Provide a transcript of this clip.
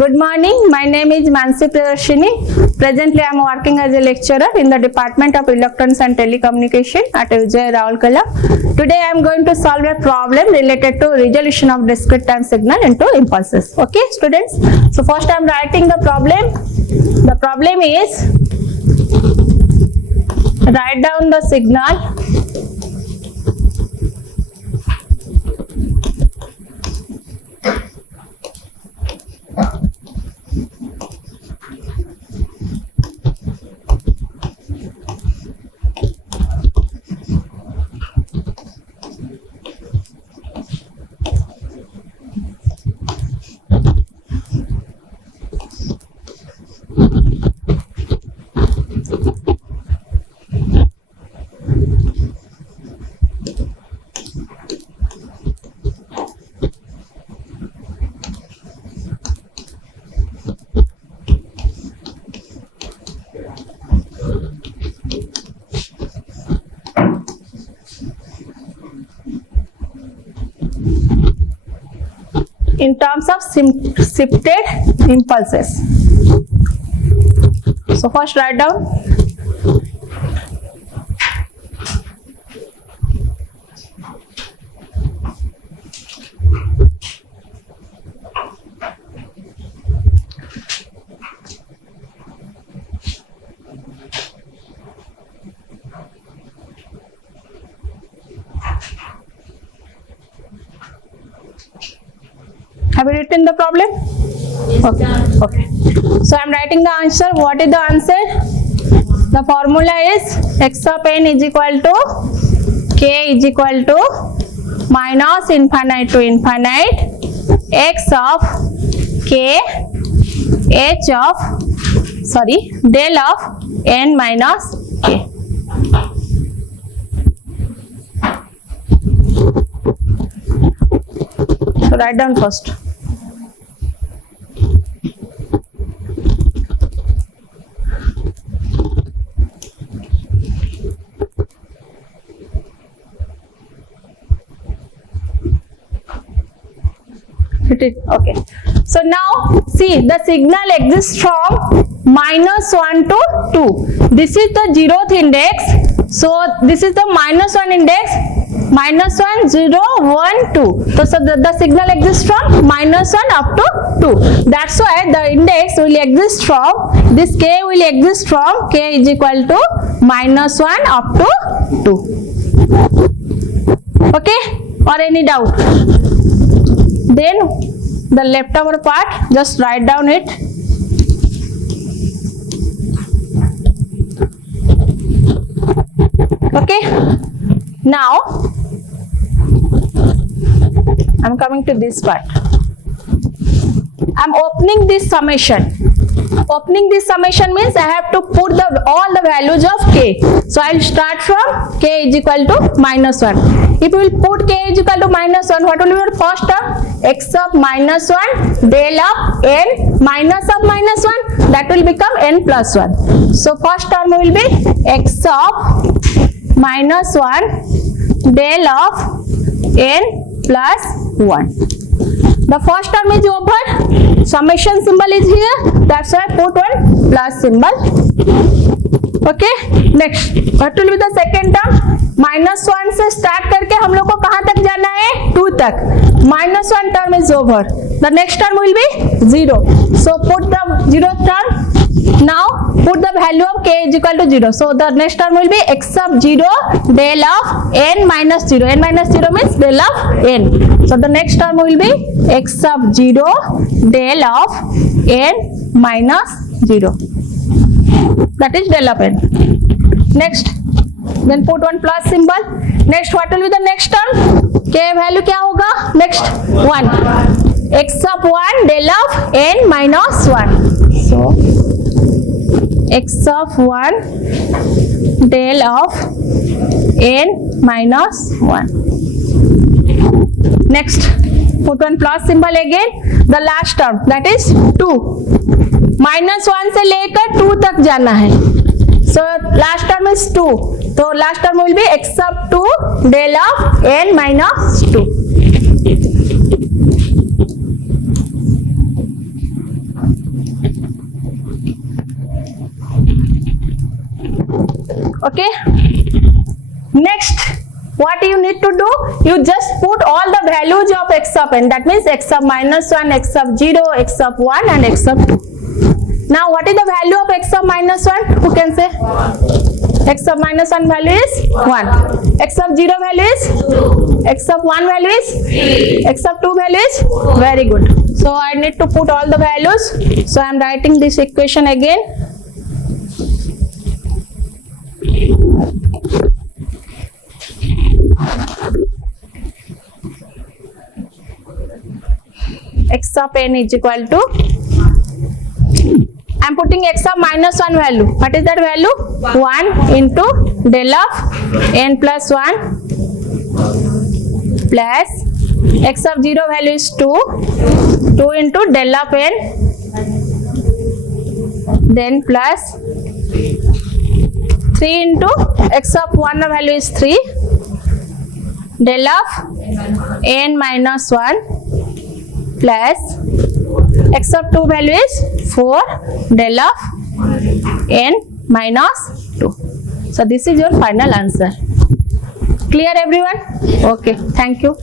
Good morning. My name is Mansi Priyadarshini. Presently, I am working as a lecturer in the Department of Electronics and Telecommunication at UJ Raulkela. Today, I am going to solve a problem related to resolution of discrete time signal into impulses. Okay, students? So, first I am writing the problem. The problem is, write down the signal. In terms of shifted impulses. So first write down. Have you written the problem? Okay. So I am writing the answer. What is the answer? The formula is x of n is equal to k is equal to minus infinite to infinite x of k h of del of n minus k. So write down first. Okay. So now see, the signal exists from -1 to 2. This is the 0th index. So this is the -1 index. -1, 0, 1, 2. So the signal exists from -1 up to 2. That's why the index will exist from, this k will exist from k is equal to -1 up to 2. Okay? Or any doubt? Then the leftover part, just write down it. Okay? Now, I am coming to this part. I am opening this summation. Opening this summation means I have to put all the values of k. So I will start from k is equal to -1. If you will put k is equal to -1, what will be your first term? X of -1 del of n minus of -1, that will become n plus 1. So first term will be x of -1 del of n plus 1. The first term is over. Summation symbol is here. That's why I put one plus symbol. Okay. Next, what will be the second term? -1 से start करके हम लोग को कहाँ तक जाना है? 2 तक. -1 term is over. The next term will be 0. So put the 0th term. Now put the value of k is equal to 0. So the next term will be x of 0 del of n minus 0. N minus 0 means del of n. So the next term will be x of 0 del of n minus 0. That is del of n. Next, then put one plus symbol. Next, what will be the next term? K value क्या होगा? Next 1. X of 1 del of n minus 1. So x of 1 del of n minus 1. Next, put one plus symbol again. The last term, that is 2. -1 से लेकर 2 तक जाना है. So last term is 2. So last term will be x of 2 del of n minus 2. Okay. Next, what you need to do? You just put all the values of x sub n. That means x sub minus 1, x sub 0, x sub 1 and x sub 2. Now what is the value of x sub minus 1? Who can say? X sub minus 1 value is 1. X sub 0 value is 2. X sub 1 value is 3. X sub 2 value is 4. Very good. So I need to put all the values. So I am writing this equation again. X sub n is equal to, I am putting x sub minus 1 value. What is that value? 1 into del of n plus 1 plus x sub 0 value is 2. 2 into del of n, then plus 3 into x sub 1 value is 3. Del of n minus 1 plus x sub 2 value is 4, del of n minus 2. So this is your final answer. Clear everyone? Okay, thank you.